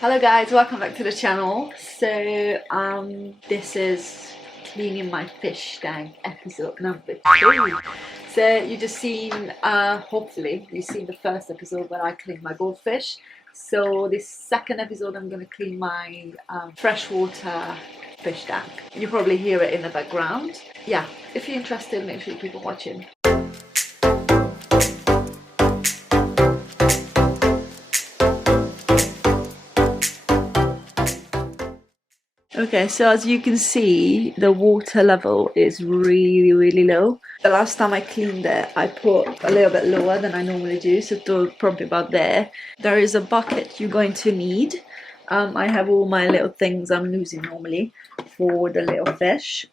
Hello guys, welcome back to the channel. So this is cleaning my fish tank episode number 2. So you just seen, hopefully you've seen the first episode where I cleaned my goldfish. So this second episode I'm going to clean my freshwater fish tank. You probably hear it in the background. Yeah, if you're interested, make sure you keep on watching. Okay, so as you can see, the water level is really low. The last time I cleaned it, I put a little bit lower than I normally do, so it's probably about there. There is a bucket you're going to need. I have all my little things I'm using normally for the little fish.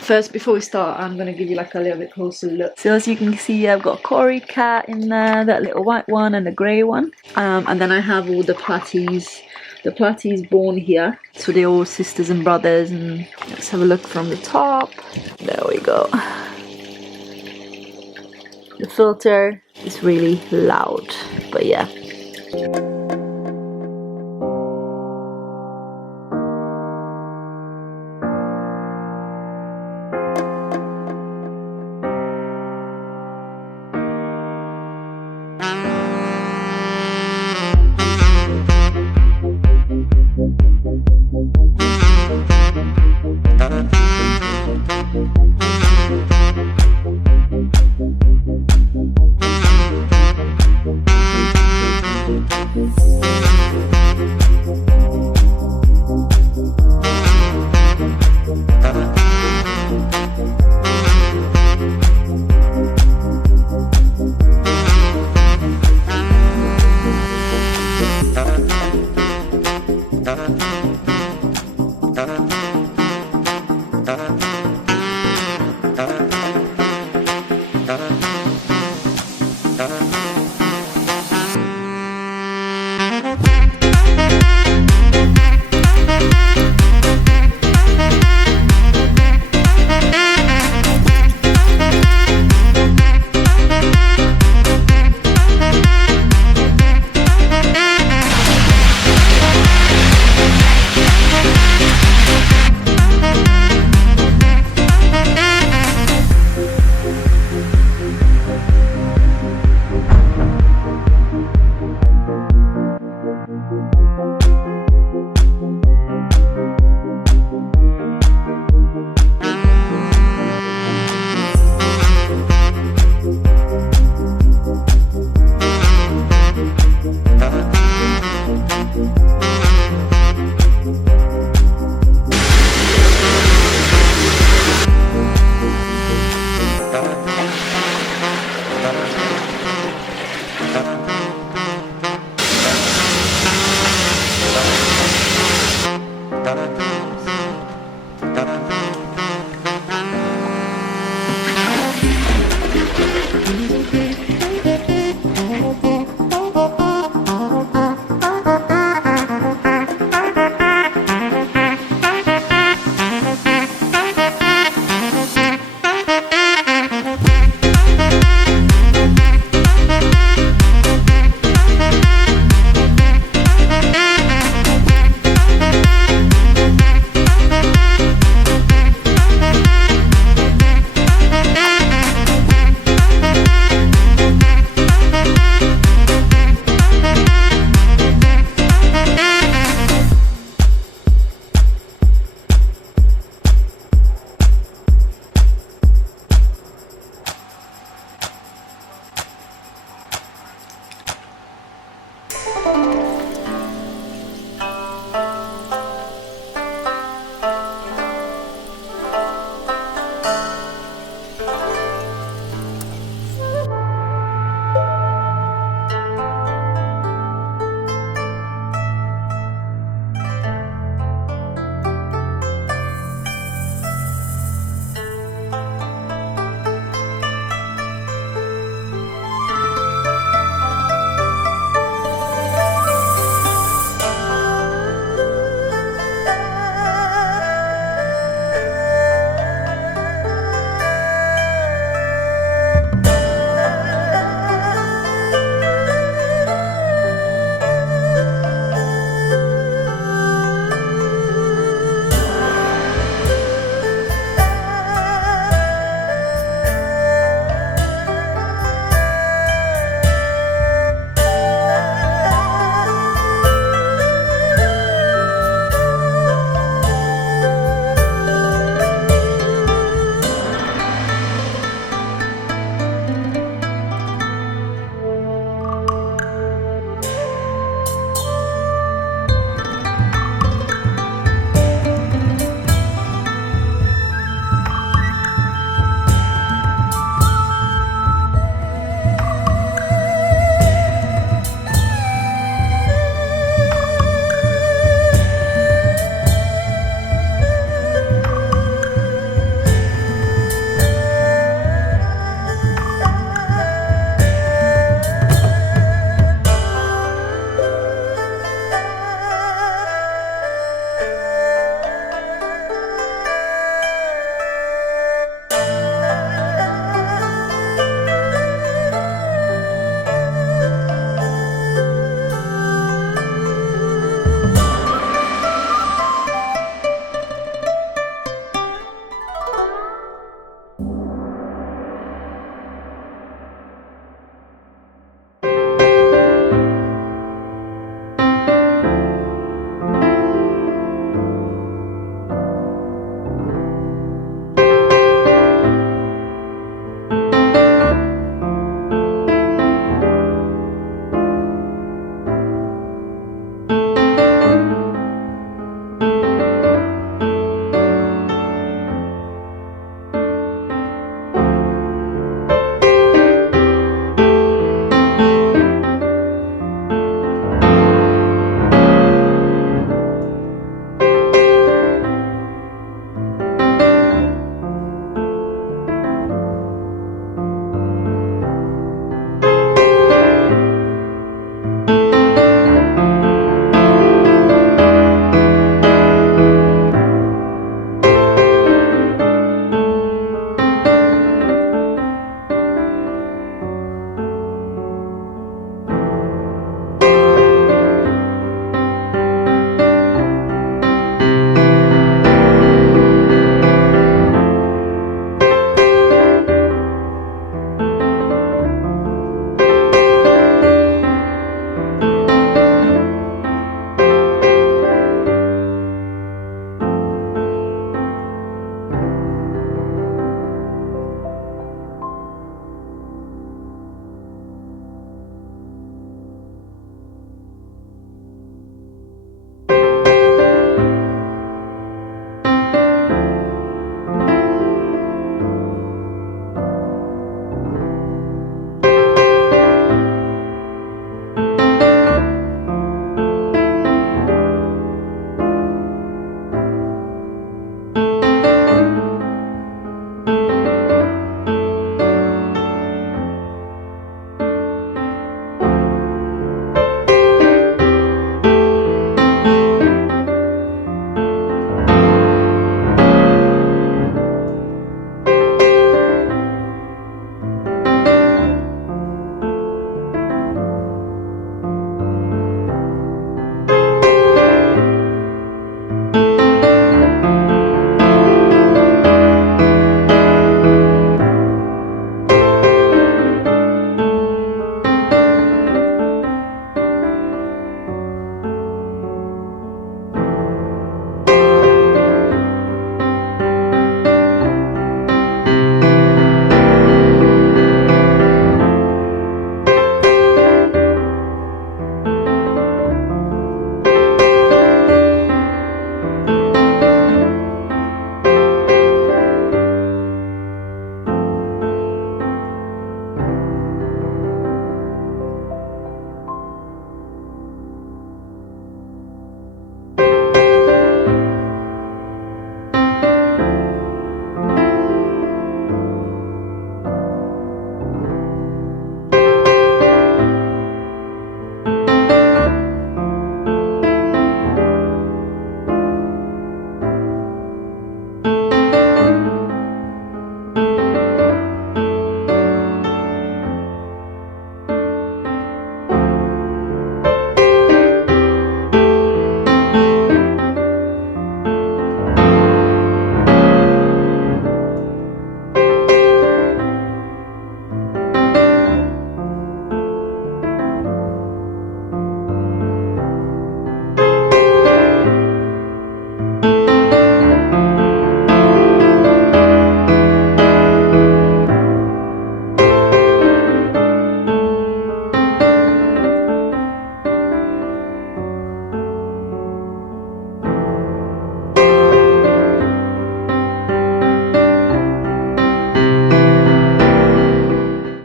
First, before we start, I'm going to give you like a little bit closer look. So as you can see, I've got a Cory cat in there, that little white one and the grey one. And then I have all the platies. The platies born here, so they're all sisters and brothers. And let's have a look from the top. There we go. The filter is really loud, but yeah.